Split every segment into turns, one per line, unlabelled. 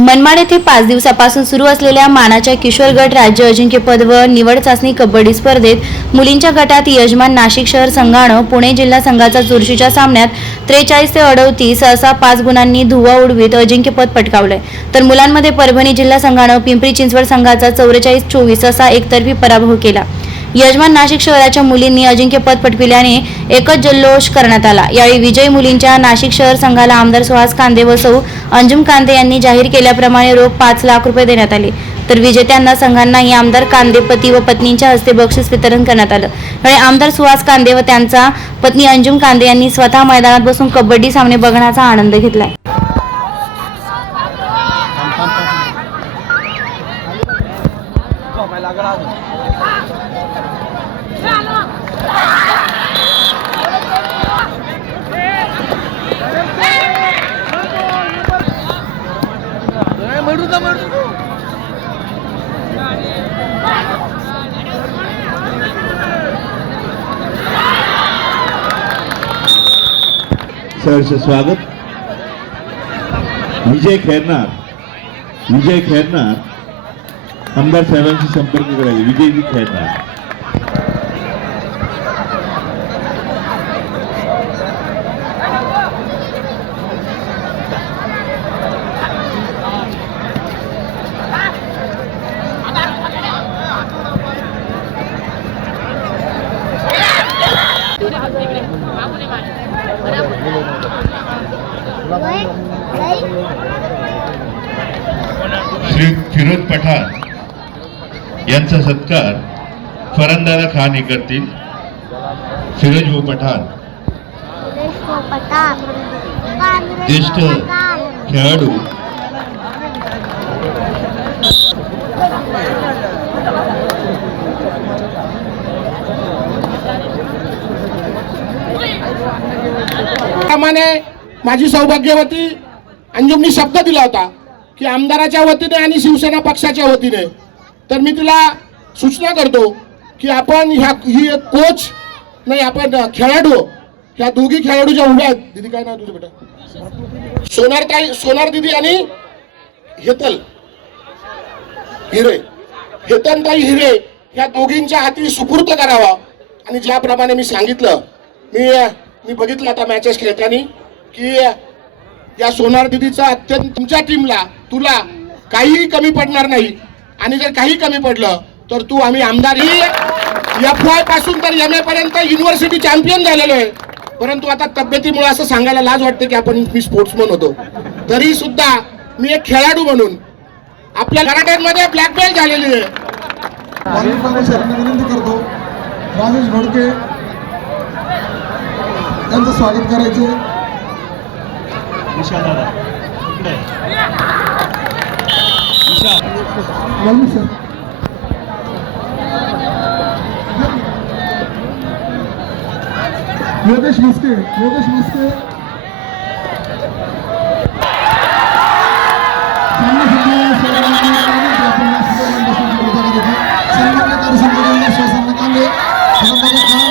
मनमाड येथे पाच दिवसापासून सुरू असलेल्या मानाच्या किशोर गट राज्य अजिंक्यपद व निवड चाचणी कबड्डी स्पर्धेत मुलींच्या गटात यजमान नाशिक शहर संघानं पुणे जिल्हा संघाचा चुरशीच्या सामन्यात त्रेचाळीस ते अडवतीस असा पाच गुणांनी धुवा उडवीत अजिंक्यपद पटकावलंय. तर मुलांमध्ये परभणी जिल्हा संघानं पिंपरी चिंचवड संघाचा चौवेचाळीस चोवीस असा एकतर्फी पराभव केला. यजमान नाशिक शहराच्या मुलींनी अजिंक्यपद पटविल्याने एकच जल्लोष करण्यात आला. यावेळी विजयी मुलींच्या नाशिक शहर संघाला आमदार सुहास कांदे व सौ अंजुम कांदे यांनी जाहीर केल्याप्रमाणे रोख पाच लाख रुपये देण्यात आले. तर विजेत्यांना संघांनाही आमदार कांदे पती व पत्नींच्या हस्ते बक्षीस वितरण करण्यात आलं. यावेळी आमदार सुहास कांदे व त्यांचा पत्नी अंजुम कांदे यांनी स्वतः मैदानात बसून कबड्डी सामने बघण्याचा आनंद घेतलाय
सहर्ष स्वागत। विजय खेरणार विजय खेरणार आमदार साहेबांशी संपर्क करायचे विजयजी खेरणार श्री फिरोज पठाण यांचा सत्कार फरंदादा खान हे करतील फिरोज भाऊ पठाण. ज्येष्ठ खेळाडू.
प्रमाणे माझी सौभाग्यवती अंजुमनी शब्द दिला होता की आमदाराच्या वतीने आणि शिवसेना पक्षाच्या वतीने तर मी तुला सूचना करतो की आपण ह्या ही एक कोच नाही आपण खेळाडू ह्या दोघी खेळाडू ज्या उभ्या आहेत. दिदी काय नाव तुझं बेटा? सोनार ताई सोनार दिदी आणि हेतल. हिरे. हेतनताई हिरे ह्या दोघींच्या हाती सुपूर्त करावा. आणि ज्याप्रमाणे मी सांगितलं मी मी बघितलं आता मॅचेस खेळताना की या सोनार दिदीचा अत्यंत तुमच्या टीमला तुला काहीही कमी पडणार नाही. आणि जर काही कमी पडलं तर तू आम्ही आमदार ही एफ वायपासून तर एम ए पर्यंत युनिव्हर्सिटी चॅम्पियन झालेलो आहे. परंतु आता तब्येतीमुळे असं सांगायला लाज वाटते की आपण मी स्पोर्ट्समन होतो. तरी सुद्धा मी एक खेळाडू म्हणून आपल्या कराट्यांमध्ये ब्लॅक बेल्ट झालेली आहे.
विनंती करतो राजेश घोडके त्यांचं स्वागत करायचे. योगेश मस्के योगेश मस्के। सामने संघाला सर्वांनी विनंती आपण या सगळ्यांना बसून बोलता करायची. सन्मान्य कार्यसंघटनेने श्वसन कांदे फलंदाज खान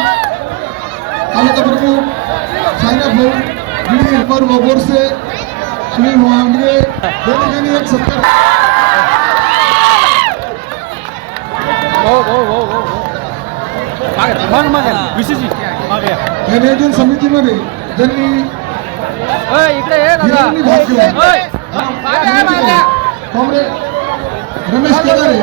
भाऊ गिरी अकबर व बोरसे सुनील वांडगे या ठिकाणी एक सत्कार या नियोजन समितीमध्ये ज्यांनी भाग घेऊन काँग्रेस रमेश केदारे.